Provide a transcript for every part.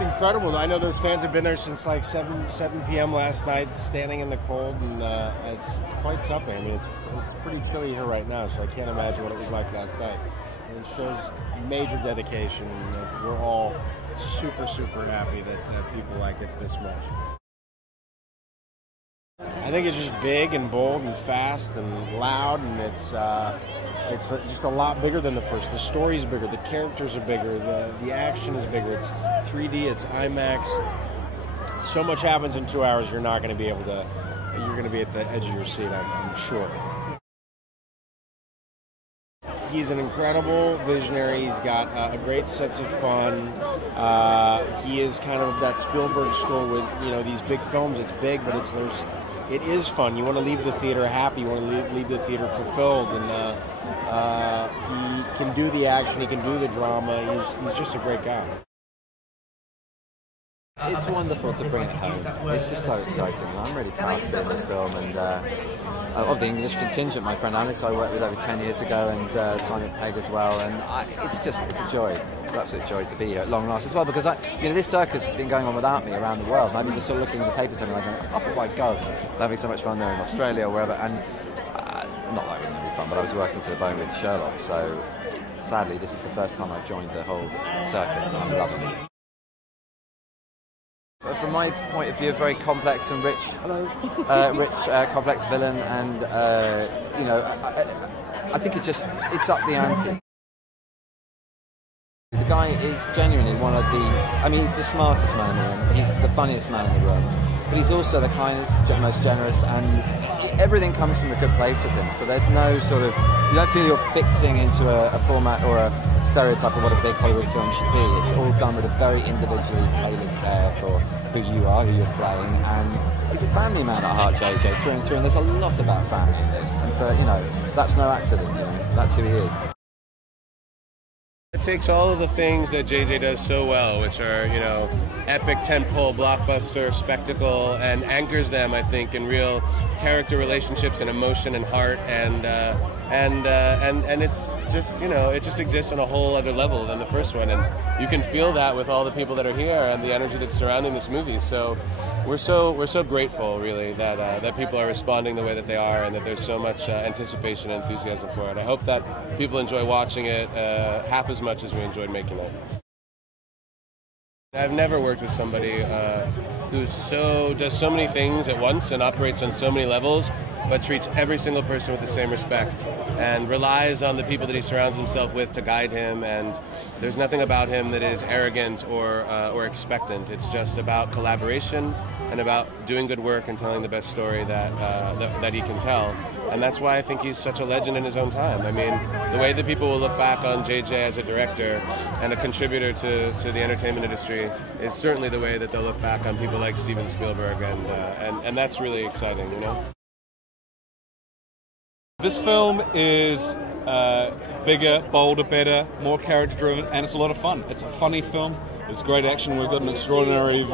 incredible. I know those fans have been there since like 7 p.m. last night, standing in the cold, and it's quite something. I mean, it's pretty chilly here right now, so I can't imagine what it was like last night. And it shows major dedication, and we're all super, super happy that people like it this much. I think it's just big and bold and fast and loud, and it's just a lot bigger than the first. The story's bigger, the characters are bigger, the action is bigger. It's 3D, it's IMAX. So much happens in 2 hours. You're not going to be able to. You're going to be at the edge of your seat, I'm sure. He's an incredible visionary. He's got a great sense of fun. He is kind of that Spielberg school with these big films. It's big, but it is fun. You want to leave the theater happy. You want to leave the theater fulfilled. And he can do the action. He can do the drama. He's just a great guy. It's wonderful to bring it home. It's just so exciting. I'm really proud to be in this film, and of the English contingent, my friend Alice I worked with over 10 years ago, and Simon Pegg as well, and it's a joy, an absolute joy to be here at long last as well, because this circus has been going on without me around the world, and I've been just sort of looking at the papers and I'm going, oh my God, they're having so much fun there in Australia or wherever, and not that it wasn't any fun, but I was working to the bone with Sherlock, so sadly this is the first time I've joined the whole circus, and I'm loving it. From my point of view, a very complex and rich, complex villain, and I think it's up the ante. The guy is genuinely one of he's the smartest man in the room, he's the funniest man in the room, but he's also the kindest, most generous, and everything comes from a good place with him, so there's no sort of, you don't feel you're fixing into a format or a stereotype of what a big Hollywood film should be. It's all done with a very individually tailored care for who you are, who you're playing, and he's a family man at heart, JJ, through and through, and there's a lot about family in this, and that's no accident, that's who he is. It takes all of the things that JJ does so well, which are, epic tentpole, blockbuster, spectacle, and anchors them, I think, in real character relationships and emotion and heart, and it's just, it just exists on a whole other level than the first one, and you can feel that with all the people that are here and the energy that's surrounding this movie. So we're so grateful, really, that people are responding the way that they are, and that there's so much anticipation and enthusiasm for it. I hope that people enjoy watching it half as much as we enjoyed making it. I've never worked with somebody who does so many things at once and operates on so many levels, but treats every single person with the same respect and relies on the people that he surrounds himself with to guide him. And there's nothing about him that is arrogant or expectant. It's just about collaboration and about doing good work and telling the best story that he can tell. And that's why I think he's such a legend in his own time. I mean, the way that people will look back on JJ as a director and a contributor to the entertainment industry is certainly the way that they'll look back on people like Steven Spielberg, and that's really exciting, This film is bigger, bolder, better, more character-driven, and it's a lot of fun. It's a funny film. It's great action. We've got an extraordinary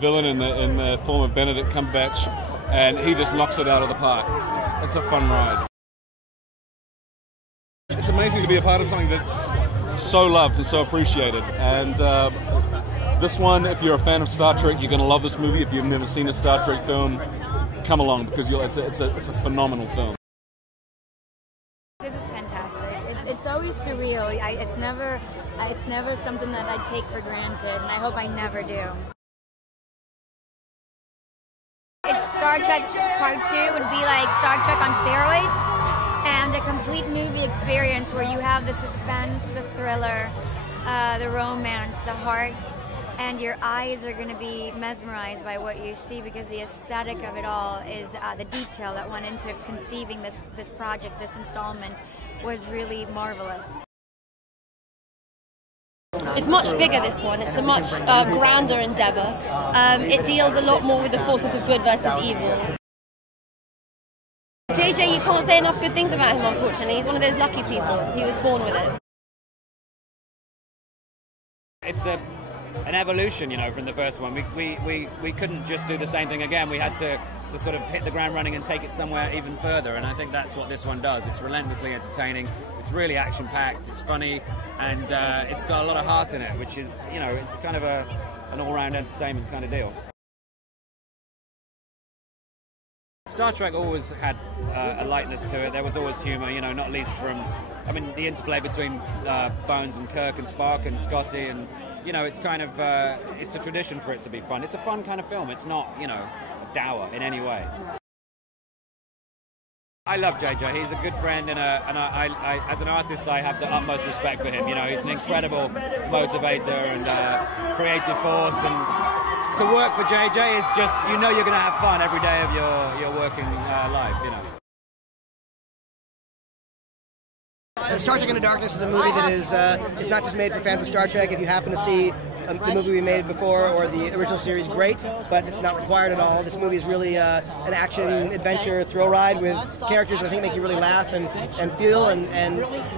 villain in the form of Benedict Cumberbatch, and he just knocks it out of the park. It's a fun ride. It's amazing to be a part of something that's so loved and so appreciated. And this one, if you're a fan of Star Trek, you're going to love this movie. If you've never seen a Star Trek film, come along, because it's a phenomenal film. This is fantastic. It's always surreal. It's never something that I take for granted, and I hope I never do. It's Star Trek Part 2 would be like Star Trek on steroids, and a complete movie experience where you have the suspense, the thriller, the romance, the heart, and your eyes are going to be mesmerized by what you see, because the aesthetic of it all is the detail that went into conceiving this project, this installment, was really marvelous. It's much bigger, this one. It's a much grander endeavour. It deals a lot more with the forces of good versus evil. JJ, you can't say enough good things about him, unfortunately. He's one of those lucky people. He was born with it. It's a an evolution, you know, from the first one. We couldn't just do the same thing again. We had to sort of hit the ground running and take it somewhere even further, and I think that's what this one does. It's relentlessly entertaining, it's really action-packed, it's funny, and it's got a lot of heart in it, which is, you know, it's kind of an all-round entertainment kind of deal. Star Trek always had a lightness to it. There was always humour, you know, not least from, I mean, the interplay between Bones and Kirk and Spock and Scotty, and, you know, it's kind of, it's a tradition for it to be fun. It's a fun kind of film. It's not, you know, dour in any way. I love JJ. He's a good friend, and I, as an artist, I have the utmost respect for him. You know, he's an incredible motivator and creative force, and to work for JJ is just, you know, you're going to have fun every day of your working life, you know. Star Trek Into Darkness is a movie that is not just made for fans of Star Trek. If you happen to see the movie we made before or the original series, great, but it's not required at all. This movie is really an action adventure thrill ride with characters that I think make you really laugh and feel, and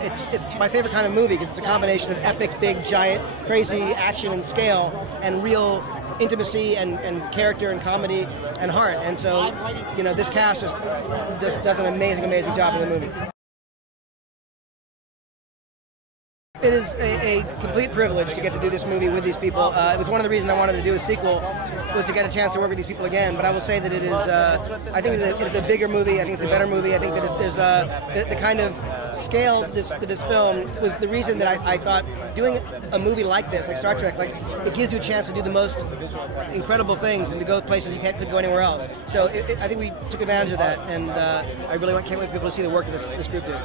it's my favorite kind of movie because it's a combination of epic, big, giant, crazy action and scale and real intimacy and character and comedy and heart. And so, you know, this cast just does an amazing job in the movie. It is a complete privilege to get to do this movie with these people. It was one of the reasons I wanted to do a sequel, was to get a chance to work with these people again. But I will say that it is, I think it's a bigger movie. I think it's a better movie. I think that there's the kind of scale to this film was the reason that I thought doing a movie like this, like Star Trek, like it gives you a chance to do the most incredible things and to go places you couldn't go anywhere else. So I think we took advantage of that, and I really can't wait for people to see the work that this group did.